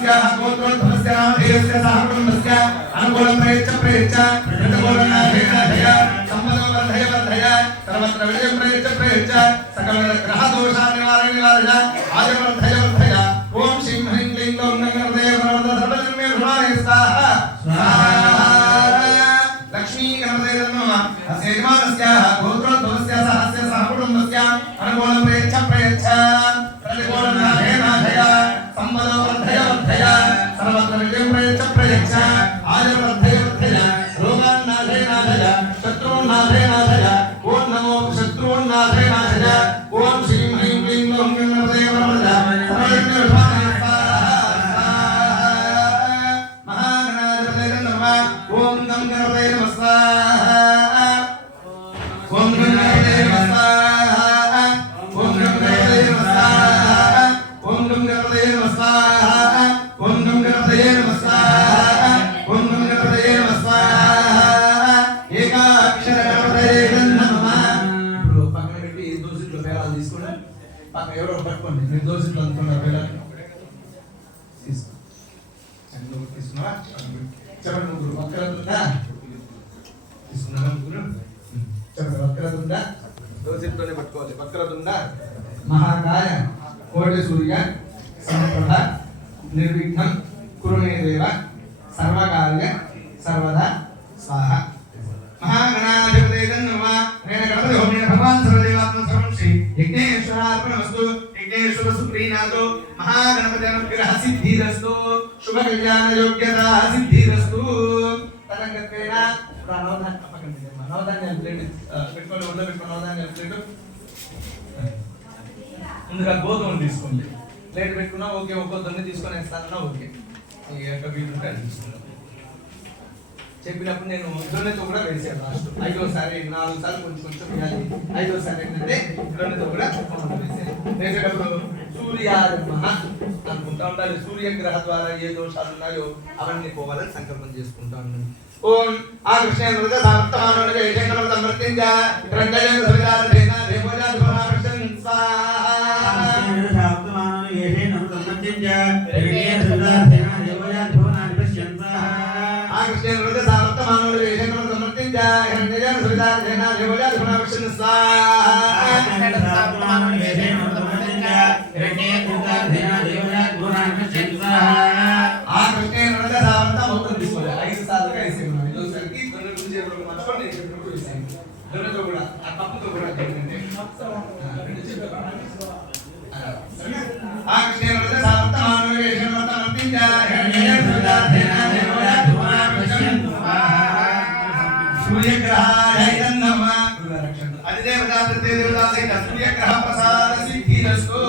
तस्याः गोत्रोद्भवस्य नामधेयस्य सह कुटुम्बस्य अनुकूलं प्रयच्छ प्रयच्छ प्रतिकूलं नाधय नाधय सम्मतो वर्धय वर्धय सर्वत्र विजयं प्रयच्छ प्रयच्छ सकलग्रहदोषान् निवारय निवारय आयवर्धय वर्धय ॐ श्रीं ह्रीं क्लीं ग्लौं गङ्गणपतये नमः सर्वजन्मे भ्रमाणे स्वाहा स्वाहा लक्ष्मी गणपतये नमः अस्य यजमानस्याः गोत्रोद्भवस्य सहस्य सह कुटुम्बस्य अनुकूलं प्रयच्छ प्रयच्छ नाधय नाधय नमो शत्रून् नाधय नाधय ॐ श्रीं ॐ गं गणपतये नमः स्वाहा गं गणपतये नमः स्वाहा ఆమె ఎవరో పట్టుకోండి. మీరు దోషులు అనుకున్నారు? ఇలా తీసుకున్నావా? చెప్పండి ముగ్గురు. వక్రతుందా తీసుకున్నావా ముగ్గురు? చెప్పండి వక్రతుందా దోషులతోనే పట్టుకోవాలి. వక్రతుందా మహాకాయ కోటి సూర్య సమప్రద నిర్విఘ్నం కురుణేదేవ సర్వకార్య సర్వదా స్వాహ సుప్రీనాథో మహాగణపతి అనుగ్రహ సిద్ధిరస్తు శుభ కళ్యాణ యోగ్యత సిద్ధిరస్తు తరంగత్వేన నవధాన్య పక్కన పెట్టమ్మా. ప్లేట్ పెట్టుకోండి ఒళ్ళో పెట్టుకోండి నవధాన్యాల ప్లేట్ ముందుగా గోధుమలు తీసుకోండి ప్లేట్ పెట్టుకున్నా ఓకే ఒక్కో గోధుమని తీసుకొని వేస్తానన్నా ఓకే ఈ యొక్క వీలు ఉంటే అది చెప్పినప్పుడు నేను దొన్నెతో కూడా వేసాను లాస్ట్ ఐదోసారి నాలుగు సార్లు కొంచెం కొంచెం వేయాలి ఐదోసారి ఏంటంటే దొన్నెతో కూడా వేసాను వేసేటప్పుడు సూర్యాత్మ అనుకుంటా ఉండాలి సూర్యగ్రహ ద్వారా ఏ దోషాలు ఉన్నాయో అవన్నీ పోవాలని సంకల్పం చేసుకుంటాను ఓం ఆ కృష్ణ సమర్థమానుమృత్యంజ రంగజన సవిధారేణ రేమోజాత పరామర్శం సమర్థమానుమృత్యంజ రంగజన సవిధారేణ రేమోజాత పరామర్శం స్వాహ. యశేంద్ర సమర్థించ రంగజేంద్ర సవితార్థేన దేవజాత పరామర్శన్ స్వాహా ఆ కృష్ణేంద్ర సమర్థ మొత్తం తీసుకోవాలి ఐదు సార్లు వేసేయండి మనం ఇదోసరికి దొంగ గురించి ఎవరు మర్చిపోండి నేను చెప్పినప్పుడు వేసేయండి దొంగతో కూడా ఆ కప్పుతో కూడా ఏంటంటే ఆ, రెండు చేతులు అలా. సరేనా? ఆ కృష్ణేంద్ర సమర్థ మానవ యశేంద్ర సమర్థించ రంగజేంద్ర సవితార్థేన దేవజాత పరామర్శన్ సూర్యగ్రహాయ నమః అధిదేవతా ప్రతిదేవతా సహిత సూర్యగ్రహ ప్రసాద సిద్ధిరస్తు